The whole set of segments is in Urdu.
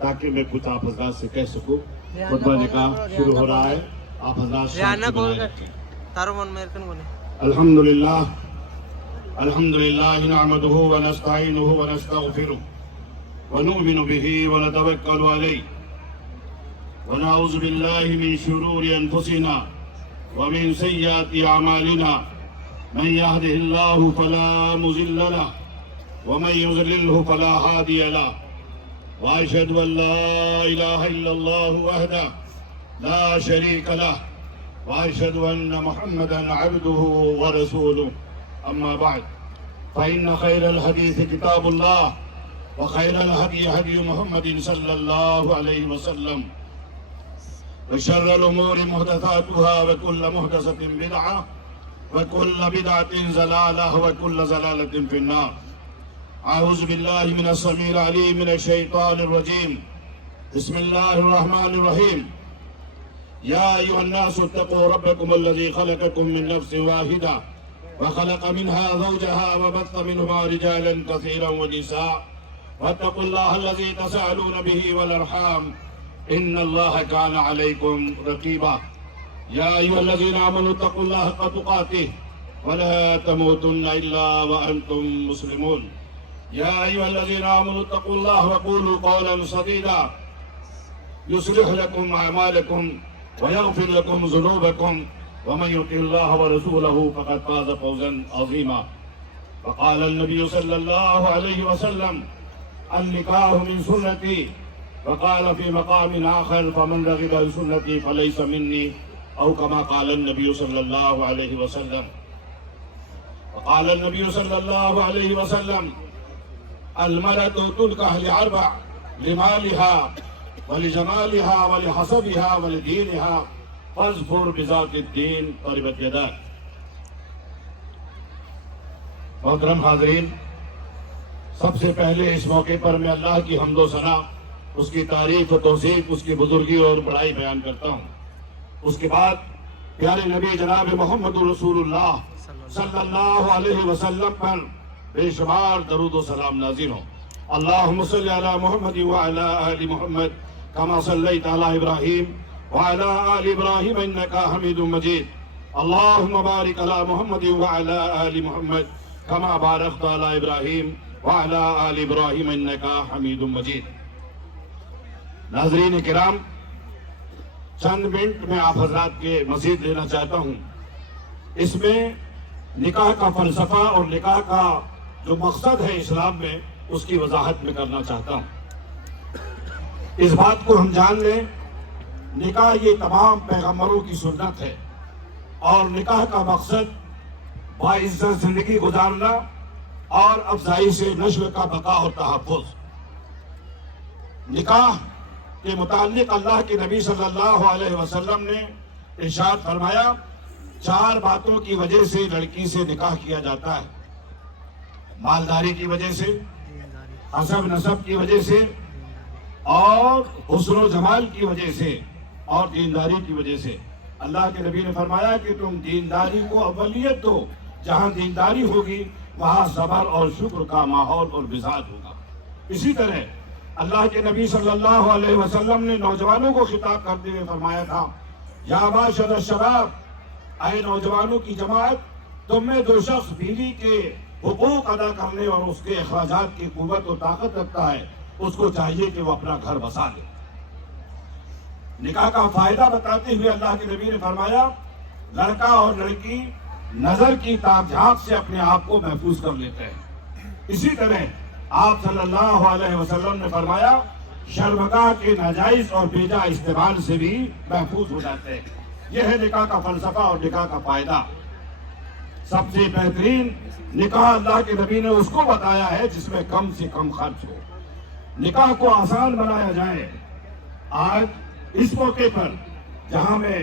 تاکہ میں کچھ آپ حضرات سے کہہ سکوں۔ خطبہ نکاح شروع ہو رہا ہے، آپ حضرات شامل بنائے رکھیں۔ الحمدللہ الحمدللہ نحمده ونستعینه ونستغفره ونؤمن به ونتوکل علیہ ونعوذ باللہ من شرور انفسنا ومن سیئات اعمالنا من يهده الله فلا مضل له ومن يضلله فلا هادي له واشهد ان لا اله الا الله وحده لا شريك له واشهد ان محمدا عبده ورسوله اما بعد فان خير الحديث كتاب الله وخير الهدي هدي محمد صلى الله عليه وسلم وشر الامور محدثاتها وكل محدثة بدعة وكل بدعة ضلالة وكل ضلالة في النار۔ اعوذ باللہ من السمیع العلیم من الشیطان الرجیم، بسم اللہ الرحمن الرحیم۔ یا ایھا الناس اتقوا ربکم الذی خلقکم من نفس واحدہ وخلق منها زوجها وبث منهما رجالا كثيرا ونساء واتقوا الله الذي تساءلون به والارحام ان الله كان عليكم رقيبا۔ یا ایھا الذین آمنوا اتقوا الله حق تقاته ولا تموتن الا وانتم مسلمون۔ یا ایھا الذین آمنوا اتقوا الله وقولوا قولا سدیدا یصلح لکم اعمالکم ویغفر لکم ذنوبکم ومن یطع الله ورسوله فقد فاز فوزا عظیما۔ وقال النبی صلی اللہ علیہ وسلم النکاح من سنتی، وقال في مقام آخر فمن رغب عن سنتی فلیس منی، او كما قال النبی صلی اللہ علیہ وسلم۔ وقال النبی صلی اللہ علیہ وسلم المرأة تنكح لأربع، لمالها ولجمالها ولحسبها ولدينها فاظفر بذات الدين تربت يداك۔ محترم حاضرین، سب سے پہلے اس موقع پر میں اللہ کی حمد و ثنا، اس کی تعریف و توصیف، اس کی بزرگی اور بڑائی بیان کرتا ہوں۔ اس کے بعد پیارے نبی جناب محمد رسول اللہ صلی اللہ علیہ وسلم پر بے شمار درود و سلام نازل ہوں۔ اللہم صلی علی محمد وعلی آل محمد کما صلیت علی ابراہیم وعلی آل ابراہیم انکا حمید مجید۔ اللہم بارک علی محمد وعلی آل محمد کما بارکت علی ابراہیم وعلی آل ابراہیم انکا حمید مجید۔ ناظرین کرام، چند منٹ میں آپ حضرات کے مزید لینا چاہتا ہوں۔ اس میں نکاح کا فلسفہ اور نکاح کا جو مقصد ہے اسلام میں، اس کی وضاحت میں کرنا چاہتا ہوں۔ اس بات کو ہم جان لیں، نکاح یہ تمام پیغمبروں کی سنت ہے، اور نکاح کا مقصد باعزت زندگی گزارنا اور افزائش نسل کا بقا اور تحفظ۔ نکاح کے متعلق اللہ کے نبی صلی اللہ علیہ وسلم نے ارشاد فرمایا، 4 باتوں کی وجہ سے لڑکی سے نکاح کیا جاتا ہے: مالداری کی وجہ سے، حسب نسب کی وجہ سے، اور حسن و جمال کی وجہ سے، اور دینداری کی وجہ سے۔ اللہ کے نبی نے فرمایا کہ تم دینداری کو اولیت دو، جہاں دینداری ہوگی وہاں صبر اور شکر کا ماحول اور مزاج ہوگا۔ اسی طرح اللہ کے نبی صلی اللہ علیہ وسلم نے نوجوانوں کو خطاب کرتے ہوئے فرمایا تھا، یا معاشر الشباب، اے نوجوانوں کی جماعت، تم میں 2 شخص بیوی کے حقوق ادا کرنے اور اس کے اخراجات کی قوت و طاقت رکھتا ہے، اس کو چاہیے کہ وہ اپنا گھر بسا دے۔ نکاح کا فائدہ بتاتے ہوئے اللہ کے نبی نے فرمایا، لڑکا اور لڑکی نظر کی تاب جھانک سے اپنے آپ کو محفوظ کر لیتے ہیں۔ اسی طرح آپ صلی اللہ علیہ وسلم نے فرمایا، شرمگاہ کے ناجائز اور بیجا استعمال سے بھی محفوظ ہو جاتے ہیں۔ یہ ہے نکاح کا فلسفہ اور نکاح کا فائدہ۔ سب سے بہترین نکاح اللہ کے نبی نے اس کو بتایا ہے جس میں کم سے کم خرچ ہو، نکاح کو آسان بنایا جائے۔ آج اس موقع پر جہاں میں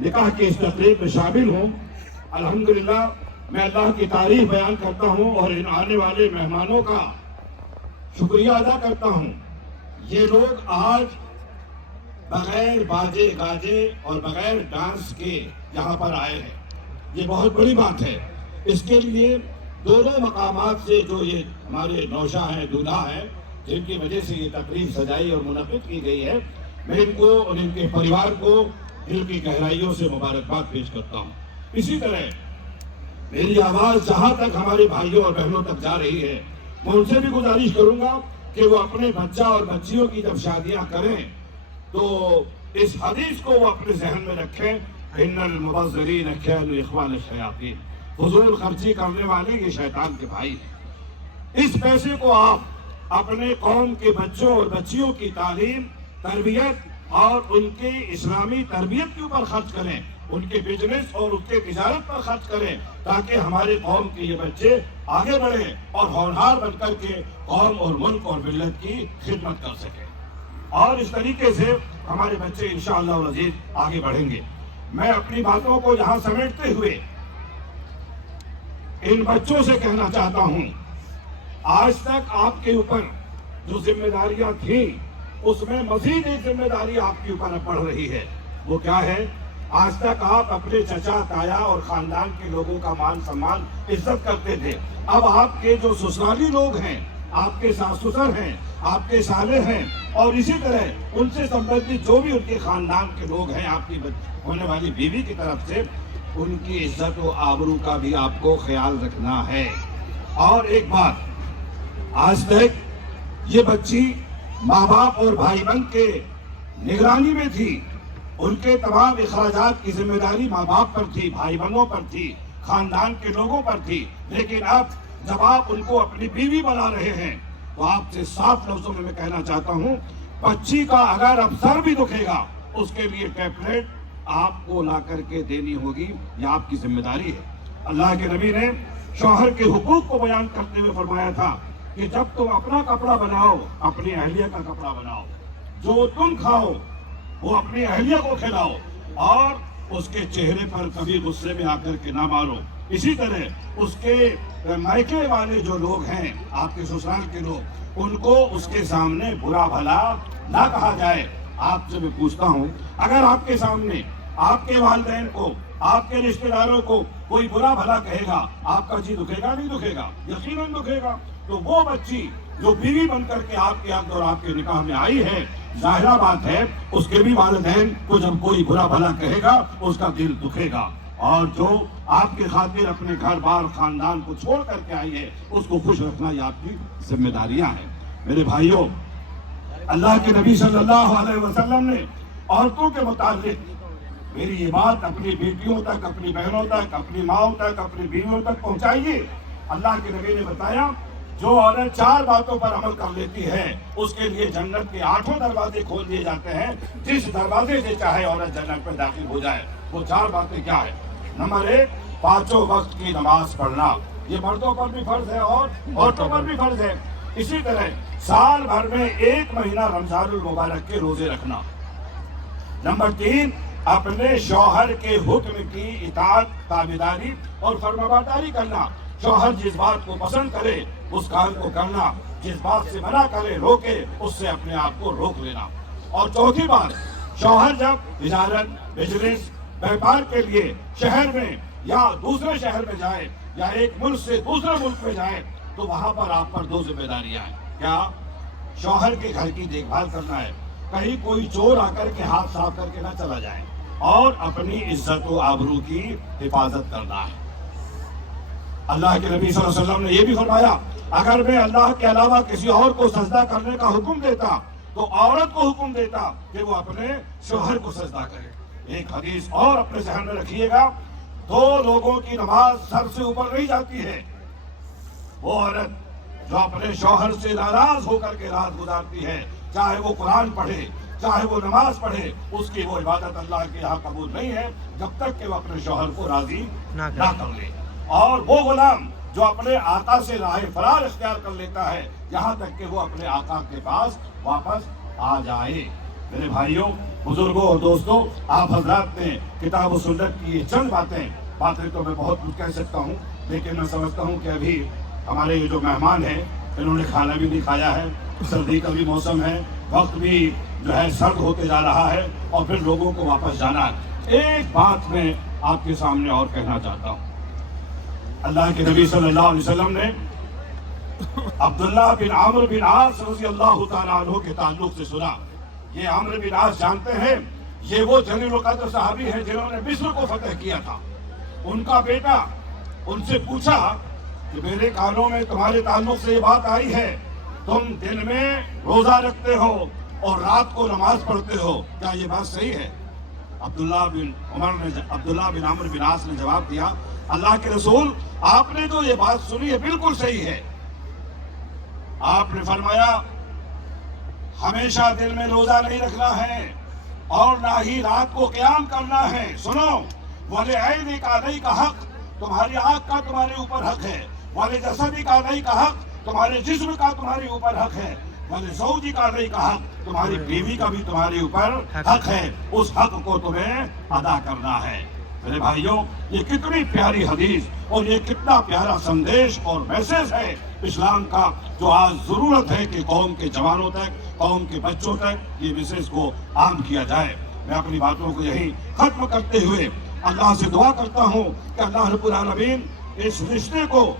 نکاح کی اس تقریب میں شامل ہوں، الحمدللہ میں اللہ کی تعریف بیان کرتا ہوں اور ان آنے والے مہمانوں کا شکریہ ادا کرتا ہوں۔ یہ لوگ آج بغیر باجے گاجے اور بغیر ڈانس کے یہاں پر آئے ہیں، یہ بہت بڑی بات ہے۔ اس کے لیے دونوں مقامات سے جو یہ ہمارے نوشا ہیں، دولہا ہیں، جن کی وجہ سے یہ تقریب سجائی اور منعقد کی گئی ہے، میں ان کو اور ان کے پریوار کو دل کی گہرائیوں سے مبارکباد پیش کرتا ہوں۔ اسی طرح میری آواز جہاں تک ہمارے بھائیوں اور بہنوں تک جا رہی ہے، میں ان سے بھی گزارش کروں گا کہ وہ اپنے بچہ اور بچیوں کی جب شادیاں کریں تو اس حدیث کو وہ اپنے ذہن میں رکھیں، ان المبذرین کانوا اخوان الشیاطین، فضول خرچی کرنے والے یہ شیطان کے بھائی ہیں۔ اس پیسے کو آپ اپنے قوم کے بچوں اور بچیوں کی تعلیم، تربیت اور ان کے اسلامی تربیت کے اوپر خرچ کریں، ان کے بزنس اور ان کے تجارت پر خرچ کریں، تاکہ ہمارے قوم کے یہ بچے آگے بڑھیں اور ہونہار بن کر کے قوم اور ملک اور ملت کی خدمت کر سکیں، اور اس طریقے سے ہمارے بچے انشاءاللہ العزیز آگے بڑھیں گے۔ میں اپنی باتوں کو یہاں سمیٹتے ہوئے ان بچوں سے کہنا چاہتا ہوں، آج تک آپ کے اوپر جو ذمہ داریاں تھیں اس میں مزید ایک ذمہ داری آپ کے اوپر پڑ رہی ہے۔ وہ کیا ہے؟ آج تک آپ اپنے چچا تایا اور خاندان کے لوگوں کا مان سمان عزت کرتے تھے، اب آپ کے جو سسرالی لوگ ہیں، آپ کے ساس سسر ہیں، آپ کے سالے ہیں، اور اسی طرح ان سے سمبندھت جو بھی ان کے خاندان کے لوگ ہیں، آپ کی ہونے والی بیوی کی طرف سے، ان کی عزت و آبرو کا بھی آپ کو خیال رکھنا ہے۔ اور ایک بات، آج تک یہ بچی ماں باپ اور بھائی بہن کے نگرانی میں تھی، ان کے تمام اخراجات کی ذمہ داری ماں باپ پر تھی، بھائی بہنوں پر تھی، خاندان کے لوگوں پر تھی، لیکن اب جب آپ ان کو اپنی بیوی بنا رہے ہیں تو آپ سے صاف لفظوں میں کہنا چاہتا ہوں، بچی کا اگر اب سر بھی دکھے گا اس کے لیے ٹیبلٹ آپ کو لا کر کے دینی ہوگی، یہ آپ کی ذمہ داری ہے۔ اللہ کے نبی نے شوہر کے حقوق کو بیان کرتے ہوئے فرمایا تھا کہ جب تم اپنا کپڑا بناؤ اپنی اہلیہ کا کپڑا بناؤ، جو تم کھاؤ وہ اپنی اہلیہ کو کھلاؤ، اور اس کے چہرے پر کبھی غصے میں آ کر کے نہ مارو۔ اسی طرح اس کے مائکے والے جو لوگ ہیں، آپ کے سسرال کے لوگ، ان کو اس کے سامنے برا بھلا نہ کہا جائے۔ آپ سے میں پوچھتا ہوں، اگر آپ کے سامنے آپ کے والدین کو، آپ کے رشتہ داروں کو کوئی برا بھلا کہے گا، آپ کا جی دکھے گا نہیں دکھے گا؟ یقیناً دکھے گا۔ تو وہ بچی جو بیوی بن کر کے آپ کے عقد اور آپ کے نکاح میں آئی ہے، ظاہرہ بات ہے اس کے بھی والدین کو جب کوئی برا بھلا کہے گا اس کا دل دکھے گا، اور جو آپ کے خاطر اپنے گھر بار خاندان کو چھوڑ کر کے آئی ہے اس کو خوش رکھنا یہ آپ کی ذمہ داریاں ہیں۔ میرے بھائیوں، اللہ کے نبی صلی اللہ علیہ وسلم نے عورتوں کے متعلق میری یہ بات اپنی بیٹیوں تک، اپنی بہنوں تک، اپنی ماؤں تک، اپنی بیویوں تک پہنچائیے۔ اللہ کے نبی نے بتایا، جو عورت 4 باتوں پر عمل کر لیتی ہے اس کے لیے جنت کے 8 دروازے کھول دیے جاتے ہیں، جس دروازے سے چاہے عورت جنت میں داخل ہو جائے۔ وہ 4 باتیں کیا ہیں؟ نمبر 1، 5 وقت کی نماز پڑھنا، یہ مردوں پر بھی فرض ہے اور عورتوں پر بھی فرض ہے۔ اسی طرح سال بھر میں 1 مہینہ رمضان المبارک کے روزے رکھنا۔ نمبر 3، اپنے شوہر کے حکم کی اطاعت، تابعداری اور فرمانبرداری کرنا۔ شوہر جس بات کو پسند کرے اس کام کو کرنا، جس بات سے منع کرے، روکے، اس سے اپنے آپ کو روک لینا۔ اور چوتھی بات، شوہر جب تجارت، بزنس، بیپار کے لیے شہر میں یا دوسرے شہر میں جائے یا ایک ملک سے دوسرے ملک میں جائے تو وہاں پر آپ پر 2 ذمہ داریاں ہیں۔ کیا؟ شوہر کے گھر کی دیکھ بھال کرنا ہے، کہیں کوئی چور آ کر کے ہاتھ صاف کر کے نہ چلا جائے، اور اپنی عزت و آبرو کی حفاظت کرنا ہے۔ اللہ کے نبی صلی اللہ علیہ وسلم نے یہ بھی فرمایا، اگر میں اللہ کے علاوہ کسی اور کو سجدہ کرنے کا حکم دیتا تو عورت کو حکم دیتا کہ وہ اپنے شوہر کو سجدہ کرے۔ ایک حدیث اور اپنے ذہن میں رکھیے گا، 2 لوگوں کی نماز سر سے اوپر نہیں جاتی ہے۔ وہ عورت جو اپنے شوہر سے ناراض ہو کر کے رات گزارتی ہے، چاہے وہ قرآن پڑھے، چاہے وہ نماز پڑھے، اس کی وہ عبادت اللہ کے یہاں قبول نہیں ہے جب تک کہ وہ اپنے شوہر کو راضی نہ کر لے۔ اور وہ غلام جو اپنے آقا سے راہ فرار اختیار کر لیتا ہے یہاں تک کہ وہ اپنے آقا کے پاس واپس آ جائے۔ میرے بھائیوں، بزرگوں اور دوستوں، آپ حضرات نے کتاب و سنت کی یہ چند باتیں تو میں بہت کچھ کہہ سکتا ہوں، لیکن میں سمجھتا ہوں کہ ابھی ہمارے یہ جو مہمان ہیں انہوں نے کھانا بھی نہیں کھایا ہے، سردی کا بھی موسم ہے، وقت بھی جو ہے سرد ہوتے جا رہا ہے، اور پھر لوگوں کو واپس جانا ہے۔ ایک بات میں آپ کے سامنے اور کہنا چاہتا ہوں، اللہ کے نبی صلی اللہ علیہ وسلم نے عبداللہ بن عمرو بن عاص رضی اللہ تعالیٰ عنہ کے تعلق سے سنا. یہ عمرو بن عاص جانتے ہیں یہ وہ جلیل القدر صحابی ہیں جنہوں نے مصر کو فتح کیا تھا. ان کا بیٹا ان سے پوچھا کہ میرے کانوں میں تمہارے تعلق سے یہ بات آئی ہے تم دن میں روزہ رکھتے ہو اور رات کو نماز پڑھتے ہو, کیا یہ بات صحیح ہے؟ عبداللہ بن عمرو بن عاص نے جواب دیا اللہ کے رسول آپ نے جو یہ بات سنی ہے بالکل صحیح ہے. آپ نے فرمایا ہمیشہ دن میں روزہ نہیں رکھنا ہے اور نہ ہی رات کو قیام کرنا ہے. سنو, وَلِعَيْنِكَ عَلَيْكَ حق, تمہاری آنکھ کا تمہارے اوپر حق ہے. وَلِجَسَدِكَ عَلَيْكَ حق, تمہارے جسم کا تمہارے اوپر حق ہے. وَلِزَوْجِكَ عَلَيْكَ حق, تمہاری بیوی کا بھی تمہارے اوپر حق ہے. اس حق کو تمہیں ادا کرنا ہے. میرے بھائیوں, یہ کتنی پیاری حدیث اور یہ کتنا پیارا سندیش اور میسج ہے اسلام کا, جو آج ضرورت ہے کہ قوم کے جوانوں تک, قوم کے بچوں تک یہ میسج کو عام کیا جائے. میں اپنی باتوں کو یہی ختم کرتے ہوئے اللہ سے دعا کرتا ہوں کہ اللہ رب العالمین اس رشتے کو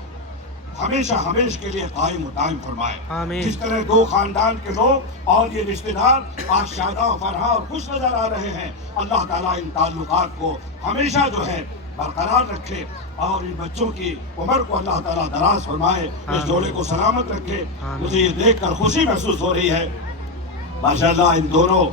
ہمیشہ ہمیشہ کے لیے قائم و دائم فرمائے. جس طرح دو خاندان کے لوگ اور یہ رشتہ دار آج شاداں فرحاں اور خوش نظر آ رہے ہیں, اللہ تعالیٰ ان تعلقات کو ہمیشہ جو ہے برقرار رکھے اور ان بچوں کی عمر کو اللہ تعالیٰ دراز فرمائے, اس جوڑے کو سلامت رکھے. مجھے یہ دیکھ کر خوشی محسوس ہو رہی ہے ماشاءاللہ ان دونوں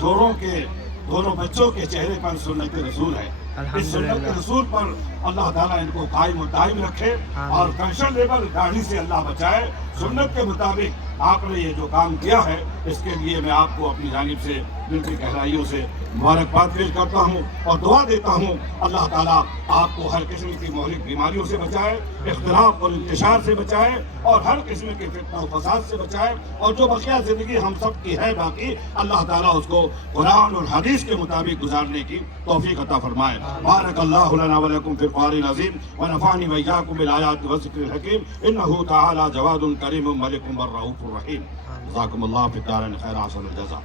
جوڑوں کے دونوں بچوں کے چہرے پر سنت رسول ہے. اس سنت رسول پر اللہ تعالیٰ ان کو قائم و دائم رکھے اور کنشن لیبل داڑھی سے اللہ بچائے. سنت کے مطابق آپ نے یہ جو کام کیا ہے اس کے لیے میں آپ کو اپنی جانب سے دل کی گہرائیوں سے مبارکباد پیش کرتا ہوں اور دعا دیتا ہوں اللہ تعالیٰ آپ کو ہر قسم کی مہلک بیماریوں سے بچائے, اختلاف اور انتشار سے بچائے اور ہر قسم کے فتنہ و فساد سے بچائے. اور جو بقیہ زندگی ہم سب کی ہے باقی, اللہ تعالیٰ اس کو قرآن اور حدیث کے مطابق گزارنے کی توفیق عطا فرمائے. بارک اللہ لنا ولکم فی القرآن العظیم ونفعنی وإیاکم بالآیات والذکر الحکیم انہ تعالی جواد کریم ملک بر رؤوف الرحیم. جزاکم اللہ فی الدارین خیر احسن الجزاء.